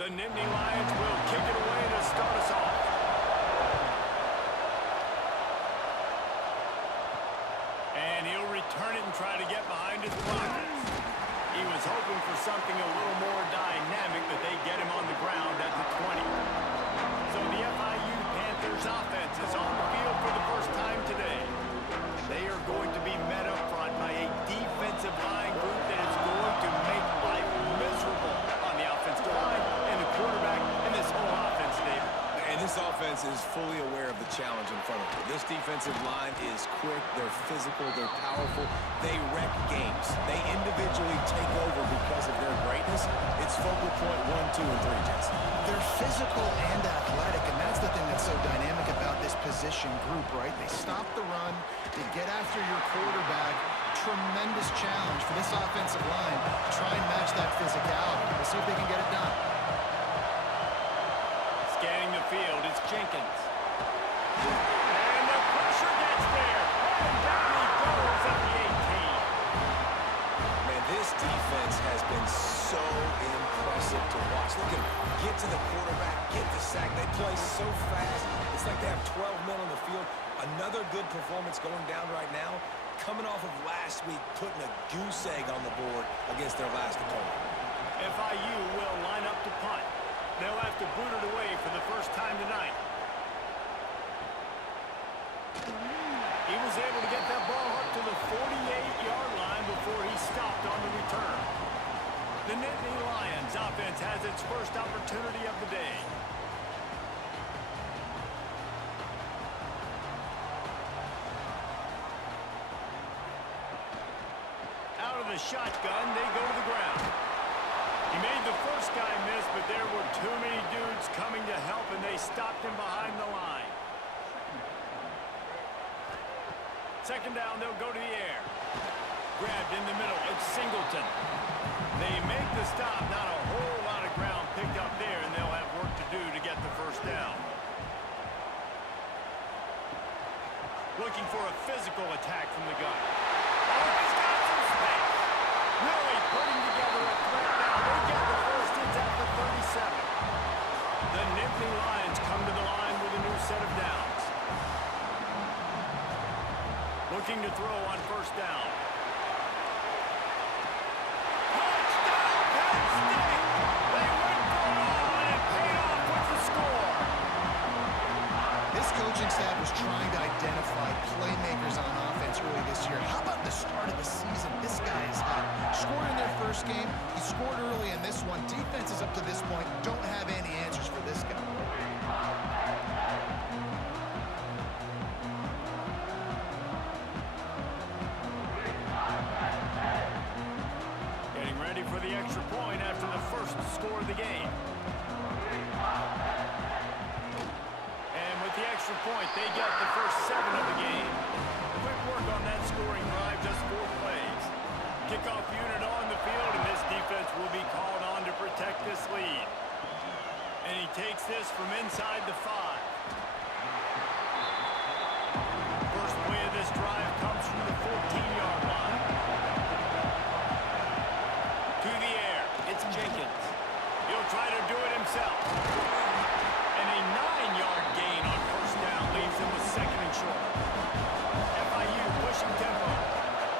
The Nittany Lions will kick it away to start us off. And he'll return it and try to get behind his blockers. He was hoping for something a little more dynamic, but they get him on the ground at the 20. So the FIU Panthers offense is on the field for the first time today. They are going to be met up front by a defensive line group that is going to make life miserable on the offensive line and the quarterback and this whole offense, David. And this offense is fully aware of the challenge in front of them. This defensive line is quick, they're physical, they're powerful, they wreck games. They individually take over because of their greatness. It's focal point 1, 2, and 3, Jesse. They're physical and athletic, and that's the thing that's so dynamic about this position group, right? They stop the run, they get after your quarterback. Tremendous challenge for this offensive line to try and match that physicality. We'll see if they can get it done. Scanning the field, it's Jenkins. And the pressure gets there. And down he goes at the 18. Man, this defense has been so impressive to watch. Look at them get to the quarterback, get the sack. They play so fast. It's like they have 12 men on the field. Another good performance going down right now. Coming off of last week, putting a goose egg on the board against their last opponent. FIU will line up to punt. They'll have to boot it away for the first time tonight. He was able to get that ball up to the 48-yard line before he stopped on the return. The Nittany Lions offense has its first opportunity of the day. Out of the shotgun, they go to the ground. He made the first guy miss, but there were too many dudes coming to help, and they stopped him behind the line. Second down, they'll go to the air. Grabbed in the middle, it's Singleton. They make the stop, not a whole lot of ground picked up there, and they'll have work to do to get the first down. Looking for a physical attack from the gun. Oh, he's got some space. Really putting together a threat now. They get the first. It's at the 37. The Nittany Lions come to the line with a new set of downs. Looking to throw on first down. Touchdown, Penn State! They went for it all, and it paid off with the score. This coaching staff was trying to identify playmakers on offense early this year. How about the start of the season? This guy is hot. Scored in their first game. He scored early in this one. Defenses up to this point don't have any answers for this guy. Getting ready for the extra point after the first score of the game. And with the extra point, they get the first 7 of the game. Quick work on that scoring drive, just 4 plays. Kickoff unit on the field, and this defense will be called on to protect this lead. And he takes this from inside the 5. First play of this drive comes from the 14-yard line. To the air, it's Jenkins. He'll try to do it himself. And a 9-yard gain on first down leaves him with second and short. FIU pushing tempo.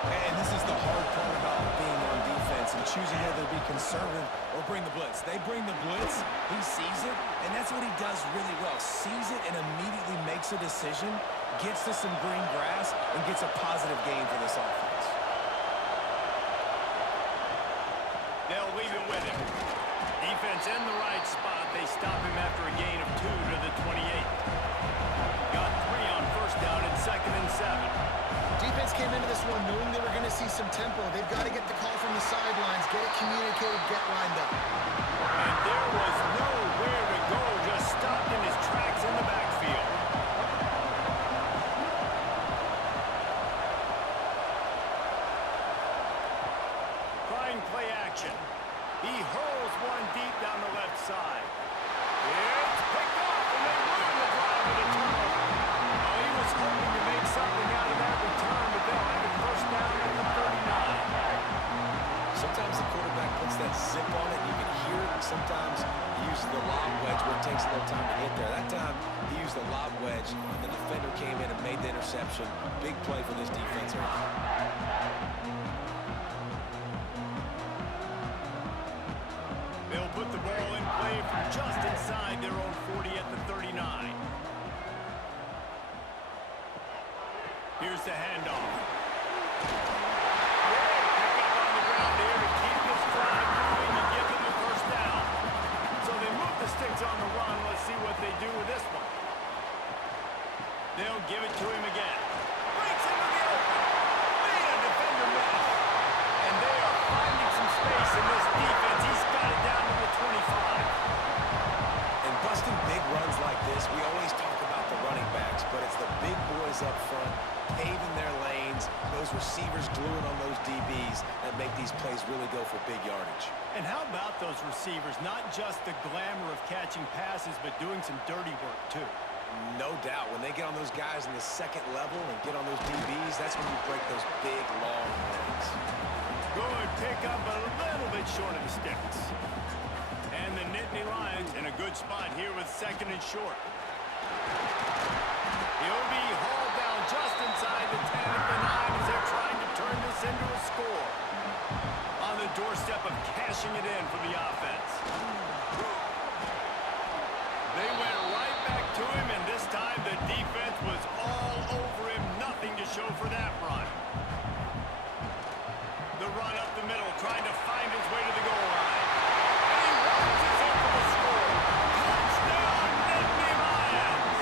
And this is the hard part about being on defense and choosing whether to be conservative or bring the blitz. They bring the blitz, he sees it, and that's what he does really well. Sees it and immediately makes a decision, gets to some green grass, and gets a positive gain for this offense. They'll leave it with him. Defense in the right spot. They stop him after a gain of 2 to the 28. Got 3 on first down and second and 7. Defense came into this one knowing they were going to see some tempo. They've got to get the call from the sidelines, get it communicated, get lined up. And there was nowhere to go, just stopped in his tracks in the backfield. Trying play action. He hurls one deep down the left side. It's picked off, and they ruin the drive with a turnover. Oh, he was hoping to make something out of that return, but they'll have it first down at the 39. Sometimes the quarterback puts that zip on it, you can hear it. Sometimes he get there. That time, he used the lob wedge. The defender came in and made the interception. Big play for this defense. They'll put the ball in play from just inside their own 40 at the 39. Here's the handoff. Pick up on the ground here to keep this drive moving and give them the first down. So they move the sticks on the run. Let's see what they do with this one. They'll give it to him again. Breaks into the open. Made a defender miss. And they are finding some space in this defense. He's got it down to the 25. And busting big runs like this, we always talk about the running backs, but it's the big boys up front, paving their lanes, those receivers gluing on those DBs that make these plays really go for big yardage. And how about those receivers? Not just the glamour of catching passes, but doing some dirty work, too. No doubt. When they get on those guys in the second level and get on those DBs, that's when you break those big, long plays. Good pickup, but a little bit short of the sticks. And the Nittany Lions in a good spot here with second and short. He'll be hauled down just inside the 10 at the 9 as they're trying to turn this into a score. On the doorstep of cashing it in for the offense. They went right back to him, and this time the defense was all over him. Nothing to show for that run. The run up the middle, trying to find his way to the goal line. And he launches in for the score. Touchdown, Nittany Lions!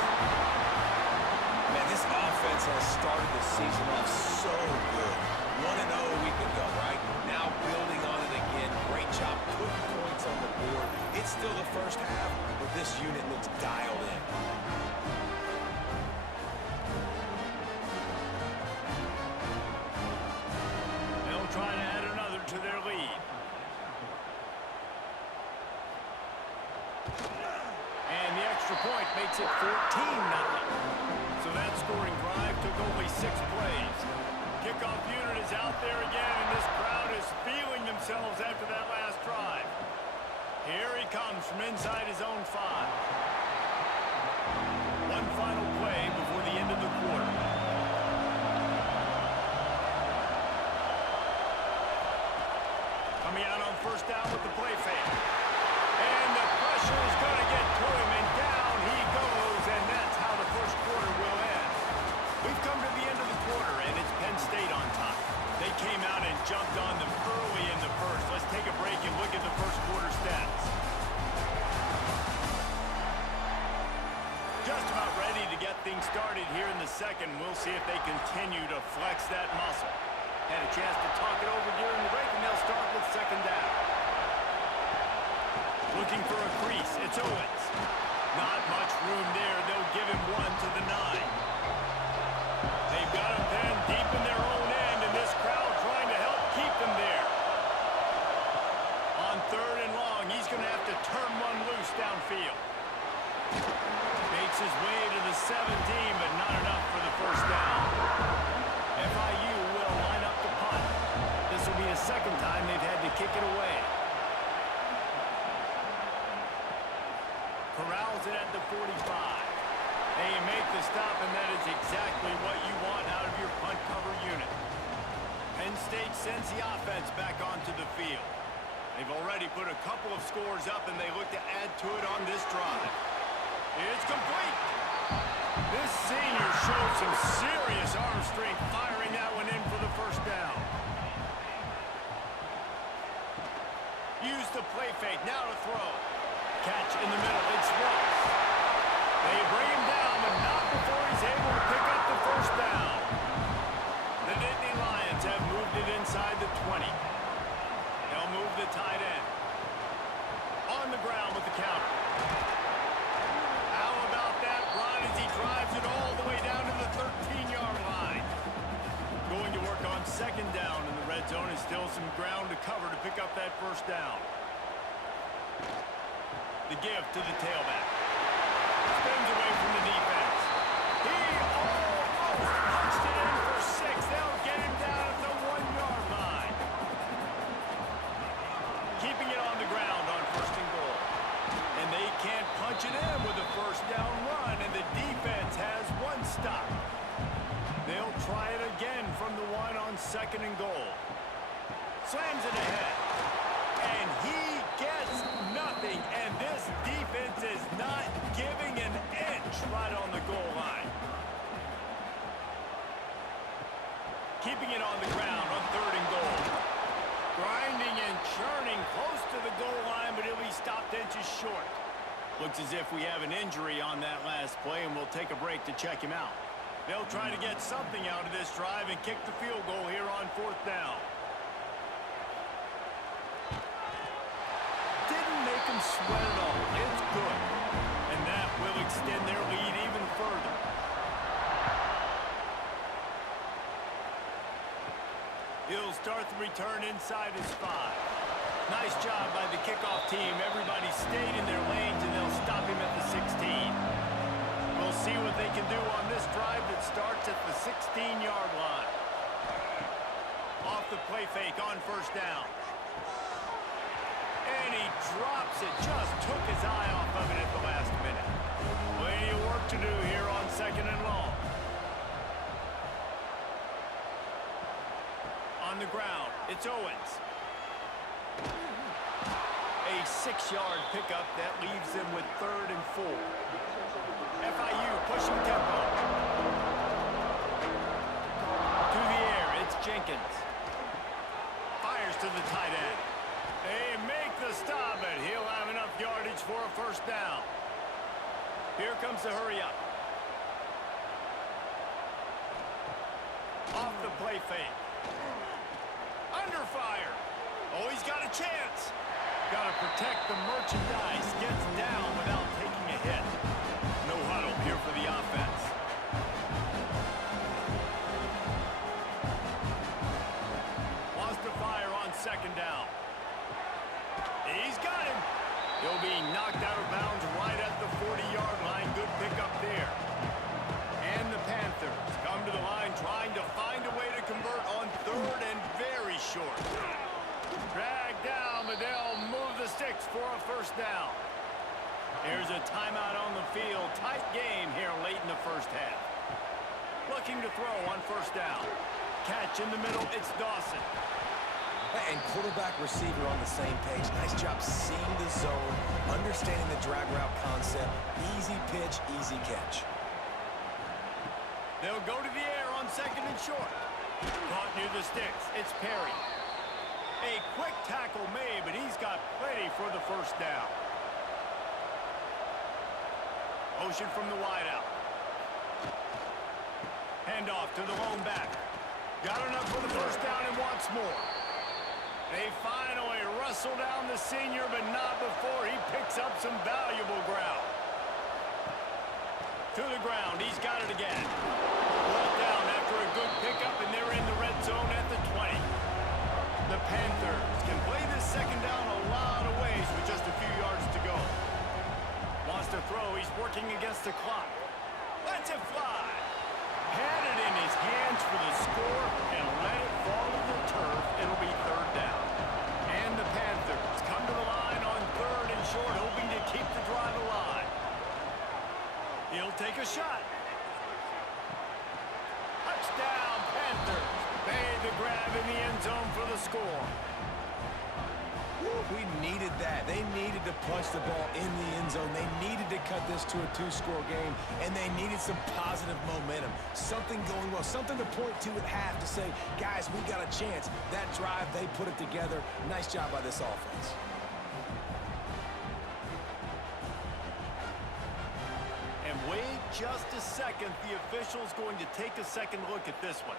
Man, this offense has started the season off so good. 1-0 a week ago, right? Now building on it again. Great job putting points on the board. It's still the first half, but this unit looks dialed in. They'll try to add another to their lead. And the extra point makes it 14-0. So that scoring drive took only 6 plays. Kickoff unit is out there again, and this crowd is feeling themselves after that last drive. Here he comes from inside his own 5. One final play before the end of the quarter. Coming out on first down with the play fake. And the pressure is going to get to him, and down he goes, and that's how the first quarter will end. We've come to the end of the quarter, and it's Penn State on top. They came out and jumped on them early in the first. Let's take a break and look at the first quarter stats. Just about ready to get things started here in the second. We'll see if they continue to flex that muscle. Had a chance to talk it over during the break, and they'll start with second down. Looking for a crease. It's Owens. Not much room there. They'll give him 1 to the 9. They've got him pinned deep in their own end, and this crowd trying to help keep them there. On third and long, he's going to have to turn one loose downfield. Makes his way to the 17, but not enough for the first down. FIU will line up to punt. This will be the second time they've had to kick it away. Corrals it at the 45. They make the stop, and that is exactly what you want out of your punt cover unit. Penn State sends the offense back onto the field. They've already put a couple of scores up, and they look to add to it on this drive. It's complete. This senior showed some serious arm strength firing that one in for the first down. Use the play fake, now to throw. Catch in the middle, it's Ross. They bring him down, but not before he's able to pick up the first down. The Nittany Lions have moved it inside the 20. They'll move the tight end. On the ground with the counter. How about that run as he drives it all the way down to the 13-yard line? Going to work on second down in the red zone, and still some ground to cover to pick up that first down. The give to the tailback. Spins away from the defense. He almost punched it in for 6. They'll get him down at the 1-yard line. Keeping it on the ground on first and goal. And they can't punch it in with the first try it again from the one on 2nd and goal. Slams it ahead. And he gets nothing. And this defense is not giving an inch right on the goal line. Keeping it on the ground on 3rd and goal. Grinding and churning close to the goal line, but he'll be stopped inches short. Looks as if we have an injury on that last play, and we'll take a break to check him out. They'll try to get something out of this drive and kick the field goal here on 4th down. Didn't make them sweat at all. It's good. And that will extend their lead even further. He'll start the return inside his 5. Nice job by the kickoff team. Everybody stayed in their lanes, and they'll stop him at the 16. We'll see what they can do on this drive that starts at the 16-yard line. Off the play fake on 1st down. And he drops it. Just took his eye off of it at the last minute. Plenty of work to do here on 2nd and long. On the ground, it's Owens. A 6-yard pickup that leaves them with 3rd and 4. FIU pushing tempo. To the air, it's Jenkins. Fires to the tight end. They make the stop, and he'll have enough yardage for a 1st down. Here comes the hurry up. Off the play fake. Under fire. Oh, he's got a chance. Got to protect the merchandise. Gets down without taking a hit. No huddle here for the offense. Wants to fire on 2nd down. He's got him. He'll be knocked out of bounds right at the 40-yard line. Good pickup there. And the Panthers come to the line trying to find a way to convert on 3rd and very short. Dragged down, but they'll move the sticks for a 1st down. Here's a timeout on the field. Tight game here late in the 1st half. Looking to throw on 1st down. Catch in the middle, it's Dawson. And quarterback receiver on the same page. Nice job seeing the zone, understanding the drag route concept. Easy pitch, easy catch. They'll go to the air on 2nd and short. Caught near the sticks. It's Perry. A quick tackle made, but he's got plenty for the 1st down. Motion from the wideout. Handoff to the lone back. Got enough for the 1st down and wants more. They finally wrestle down the senior, but not before he picks up some valuable ground. To the ground, he's got it again. Brought down after a good pickup, and they're in the red zone at the 20. The Panthers can play this 2nd down a lot of ways with just a few yards to go. Wants to throw, he's working against the clock. Lets it fly. Had it in his hands for the score and let it fall to the turf. It'll be 3rd down. And the Panthers come to the line on 3rd and short, hoping to keep the drive alive. He'll take a shot. Touchdown, Panthers. Made the grab in the end zone for the score. We needed that. They needed to punch the ball in the end zone. They needed to cut this to a 2-score game, and they needed some positive momentum. Something going well, something to point to at half to say, guys, we got a chance. That drive, they put it together. Nice job by this offense. And wait just a second. The official's going to take a second look at this one.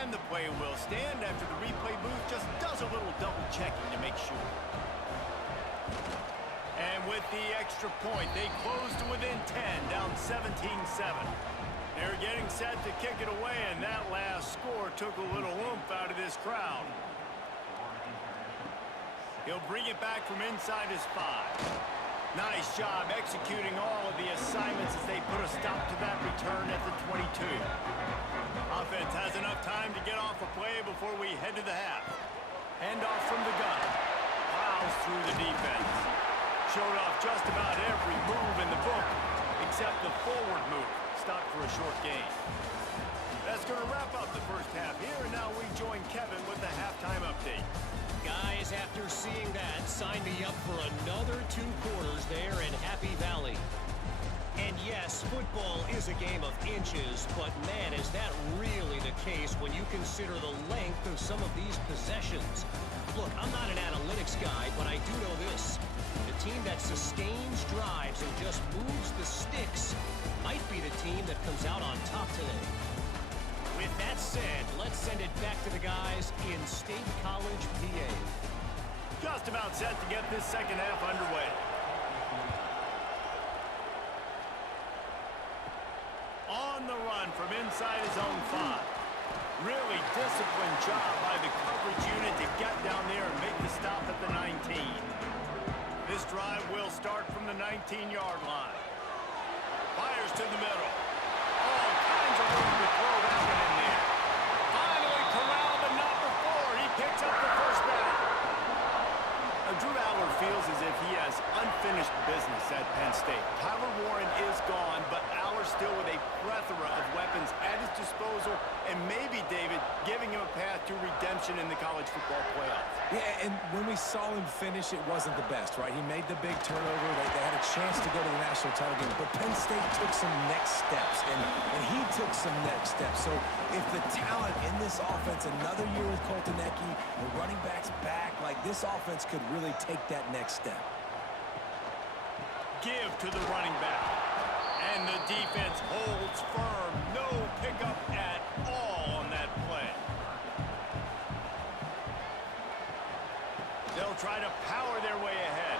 And the play will stand after the replay booth just does a little double checking to make sure. And with the extra point, they close to within 10, down 17-7. They're getting set to kick it away, and that last score took a little oomph out of this crowd. He'll bring it back from inside his 5. Nice job executing all of the assignments as they put a stop to that return at the 22. time to get off a play before we head to the half. Handoff from the gun. Plows through the defense. Showed off just about every move in the book, except the forward move. Stopped for a short gain. That's going to wrap up the first half here, and now we join Kevin with the halftime update. Guys, after seeing that, sign me up for another 2 quarters there in Happy Valley. And yes, football is a game of inches, but man, is that really the case when you consider the length of some of these possessions. Look, I'm not an analytics guy, but I do know this. The team that sustains drives and just moves the sticks might be the team that comes out on top today. With that said, let's send it back to the guys in State College, PA. Just about set to get this second half underway. On the run from inside his own 5. Really disciplined job by the coverage unit to get down there and make the stop at the 19. This drive will start from the 19-yard line. Fires to the middle. All kinds of room to throw that one in there. Finally corralled, but not before. He picks up the first down. Now, Drew Allard feels as if he has unfinished business at Penn State. Tyler Warren is gone, but Allard still with a plethora of weapons at his disposal, and maybe, David, giving him a path to redemption in the college football playoff. Yeah, and when we saw him finish, it wasn't the best, right? He made the big turnover. They had a chance to go to the national title game, but Penn State took some next steps, and he took some next steps. So if the talent in this offense, another year with Coltonecki, the running backs back, like this offense could really take that next step. Give to the running back. And the defense holds firm. No pickup at all on that play. They'll try to power their way ahead.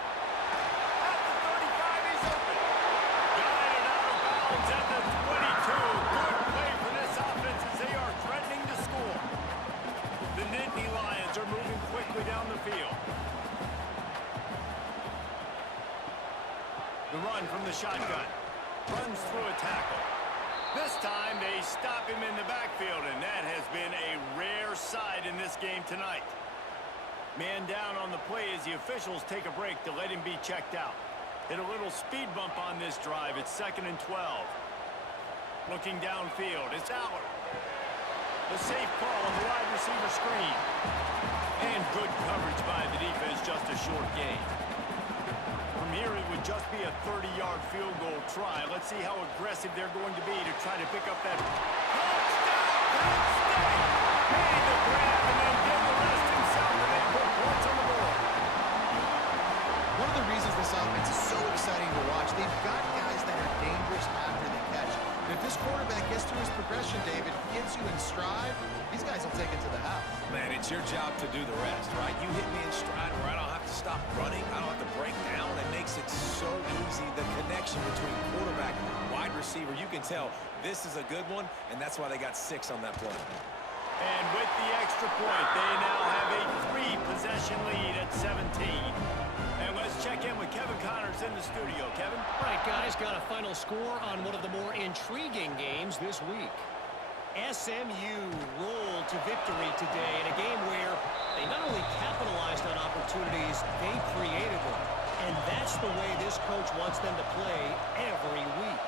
At the 35, he's open. Guided out of bounds at the 22. Good play for this offense as they are threatening to score. The Nittany Lions are moving quickly down the field. The run from the shotgun. Runs through a tackle. This time they stop him in the backfield, and that has been a rare sight in this game tonight. Man down on the play as the officials take a break to let him be checked out. Hit a little speed bump on this drive. It's 2nd and 12. Looking downfield, it's Allard. The safe call on the wide receiver screen. And good coverage by the defense, just a short gain. From here, it would just be a 30-yard field goal try. Let's see how aggressive they're going to be to try to pick up that touchdown. Penn State made the grab and then did the rest himself, and they put points on the board. One of the reasons this offense is so exciting to watch, they've got guys that are dangerous after the catch. And if this quarterback gets through his progression, David, gets you in stride, these guys will take it to the house. Man, it's your job to do the rest, right? You hit me in stride where I don't have to stop running. I don't have to break down. It makes it so easy. The connection between quarterback and wide receiver, you can tell this is a good one, and that's why they got 6 on that play. And with the extra point, they now have a 3-possession lead at 17. And let's check in with Kevin Connors in the studio. Kevin? All right, guys, got a final score on one of the more intriguing games this week. SMU rolled to victory today in a game where they not only capitalized on opportunities, they created them. And that's the way this coach wants them to play every week.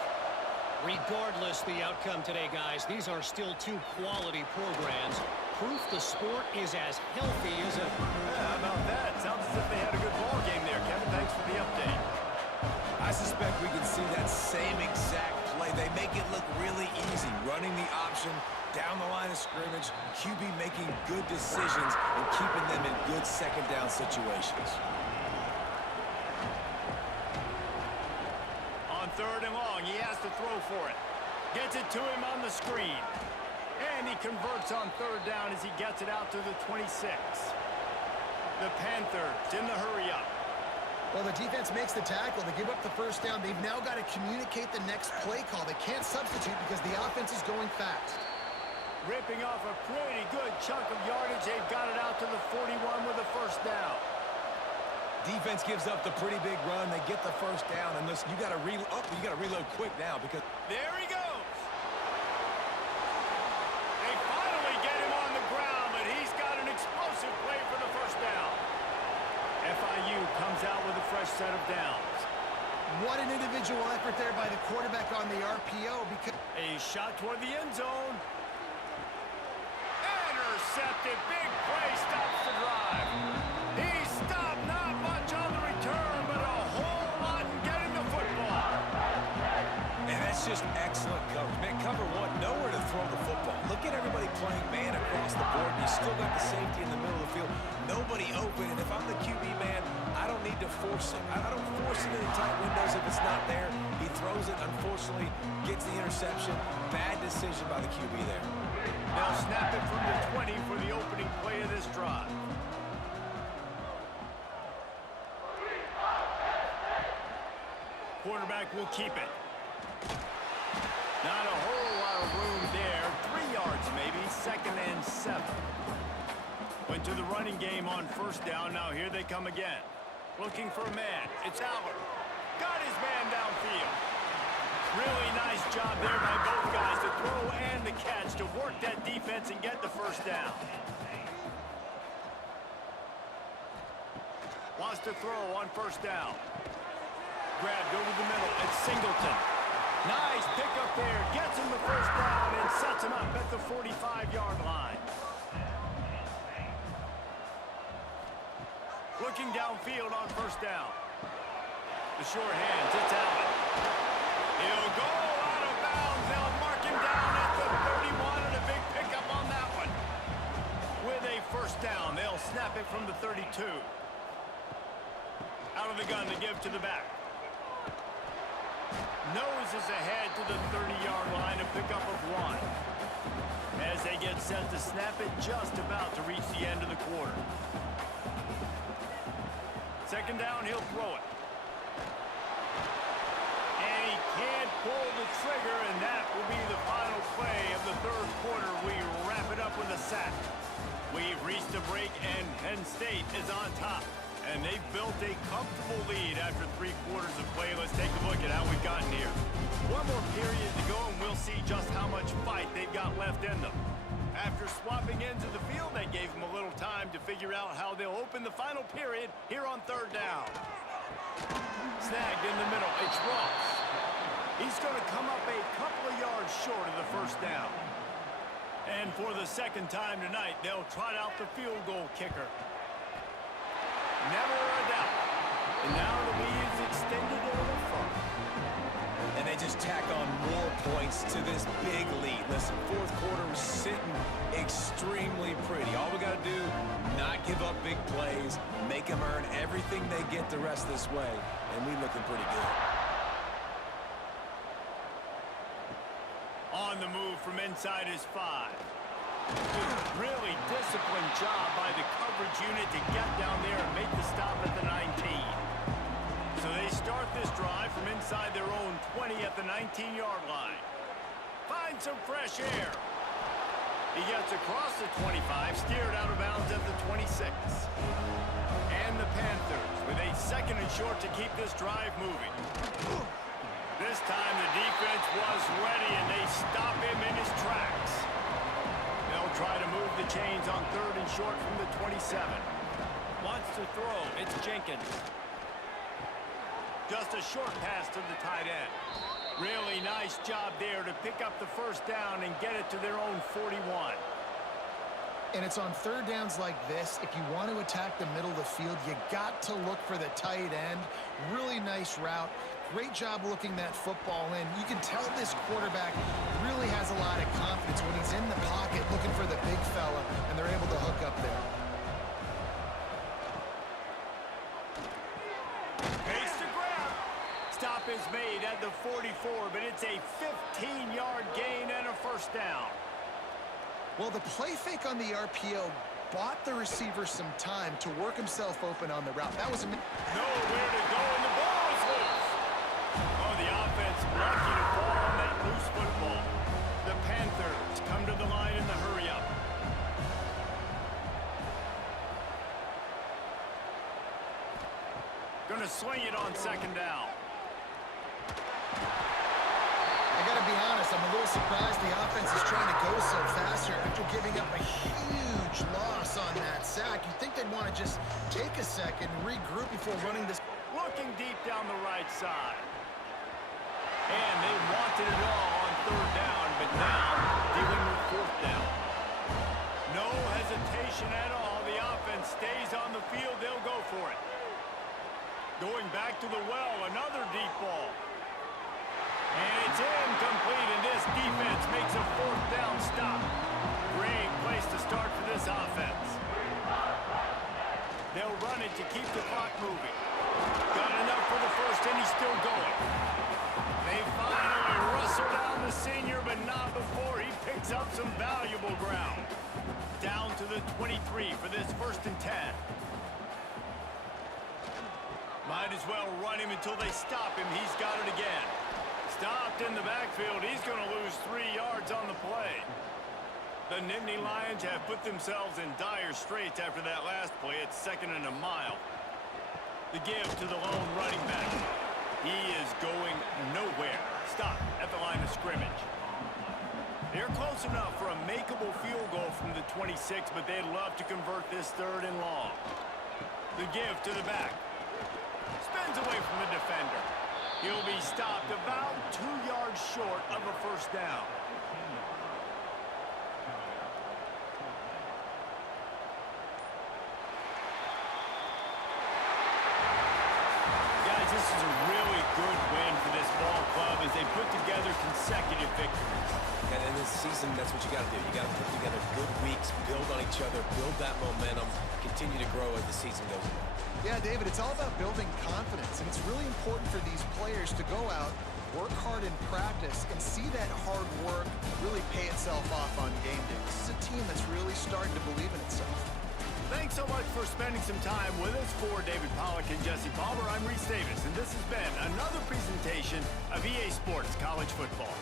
Regardless the outcome today, guys, these are still 2 quality programs. Proof the sport is as healthy as ever. Yeah, how about that? Sounds as if they had a good ball game there, Kevin. Thanks for the update. I suspect we can see that same exact play. They make it look really easy, running the option down the line of scrimmage, QB making good decisions and keeping them in good second down situations. On 3rd and long, he has to throw for it. Gets it to him on the screen. And he converts on 3rd down as he gets it out to the 26. The Panthers in the hurry-up. Well, the defense makes the tackle. They give up the first down. They've now got to communicate the next play call. They can't substitute because the offense is going fast. Ripping off a pretty good chunk of yardage. They've got it out to the 41 with a first down. Defense gives up the pretty big run. They get the first down. And listen, you got to reload quick now because there he goes. They finally get him what an individual effort there by the quarterback on the RPO. Because a shot toward the end zone. Intercepted. Big play. Stops the drive. He stopped. Not much on the return, but a whole lot in getting the football. And that's just excellent coverage. Man, cover one, nowhere to throw the football. Look at everybody playing man across the board. You still got the safety in the middle of the field. Nobody open. And if I'm the QB man, I don't need to force it. I don't force it in tight windows if it's not there. He throws it, unfortunately, gets the interception. Bad decision by the QB there. They'll snap it from the 20 for the opening play of this drive. Quarterback will keep it. Not a whole lot of room there. 3 yards maybe. 2nd and 7. Went to the running game on first down. Now here they come again. Looking for a man. It's Aller. Got his man downfield. Really nice job there by both guys to throw and the catch to work that defense and get the first down. Wants to throw on first down. Grabbed over the middle. It's Singleton. Nice pickup there. Gets him the first down and sets him up at the 45-yard line. Looking downfield on first down. The short hands. It's Allen. He'll go out of bounds. They'll mark him down at the 31 and a big pickup on that one. With a first down, they'll snap it from the 32. Out of the gun to give to the back. Noses ahead to the 30-yard line, a pickup of 1. As they get set to snap it, just about to reach the end of the quarter. 2nd down, he'll throw it. And he can't pull the trigger, and that will be the final play of the 3rd quarter. We wrap it up with a sack. We've reached a break, and Penn State is on top. And they've built a comfortable lead after 3 quarters of play. Let's take a look at how we've gotten here. One more period to go, and we'll see just how much fight they've got left in them. After swapping ends of the field, that gave them a little time to figure out how they'll open the final period here on 3rd down. Snagged in the middle. It's Ross. He's going to come up a couple of yards short of the first down. And for the 2nd time tonight, they'll trot out the field goal kicker. Never a doubt. And now the lead is extended a little further. And they just tack on more points to this big lead. Listen, 4th quarter was sitting extremely pretty. All we got to do, not give up big plays, make them earn everything they get the rest this way, and we looking pretty good. On the move from inside his 5. Really disciplined job by the coverage unit to get down there and make the stop at the 19. So they start this drive from inside their own 20 at the 19-yard line. Find some fresh air. He gets across the 25, steered out of bounds at the 26. And the Panthers with a 2nd and short to keep this drive moving. This time the defense was ready and they stop him in his tracks. They'll try to move the chains on 3rd and short from the 27. Wants to throw. It's Jenkins. Just a short pass to the tight end. Really nice job there to pick up the first down and get it to their own 41. And it's on 3rd downs like this. If you want to attack the middle of the field, you got to look for the tight end. Really nice route. Great job looking that football in. You can tell this quarterback really has a lot of confidence when he's in the pocket looking for the big fella, and they're able to hook up there. Pace to grab. Stop is made at the 44, but it's a 15-yard gain and a first down. Well, the play fake on the RPO bought the receiver some time to work himself open on the route. That was nowhere to go, and the ball is loose. Oh, the offense lucky to fall on that loose football. The Panthers come to the line in the hurry-up. Gonna swing it on 2nd down. I gotta be honest, I'm a little surprised the offense is trying to go so fast here after giving up a huge loss on that sack. You'd think they'd want to just take a second, regroup before running this. Looking deep down the right side. And they wanted it all on third down, but now dealing with fourth down. No hesitation at all. The offense stays on the field. They'll go for it. Going back to the well, another deep ball. And it's incomplete, and this defense makes a fourth down stop. Great place to start for this offense. They'll run it to keep the clock moving. Got enough for the first, and he's still going. They finally wrestle down the senior, but not before he picks up some valuable ground. Down to the 23 for this 1st and 10. Might as well run him until they stop him. He's got it again. Stopped in the backfield. He's going to lose 3 yards on the play. The Nittany Lions have put themselves in dire straits after that last play. It's 2nd and a mile. The give to the lone running back. He is going nowhere. Stop at the line of scrimmage. They're close enough for a makeable field goal from the 26, but they'd love to convert this 3rd and long. The give to the back. Spins away from the defender. He'll be stopped about 2 yards short of a first down. Guys, this is a really good win for this ball club as they put together consecutive victories. And in this season, that's what you got to do. You got to put together good weeks, build on each other, build that momentum, continue to grow as the season goes on. Yeah, David, it's all about building confidence, and it's really important for these players to go out, work hard in practice, and see that hard work really pay itself off on game day. This is a team that's really starting to believe in itself. Thanks so much for spending some time with us. For David Pollack and Jesse Palmer, I'm Reese Davis, and this has been another presentation of EA Sports College Football.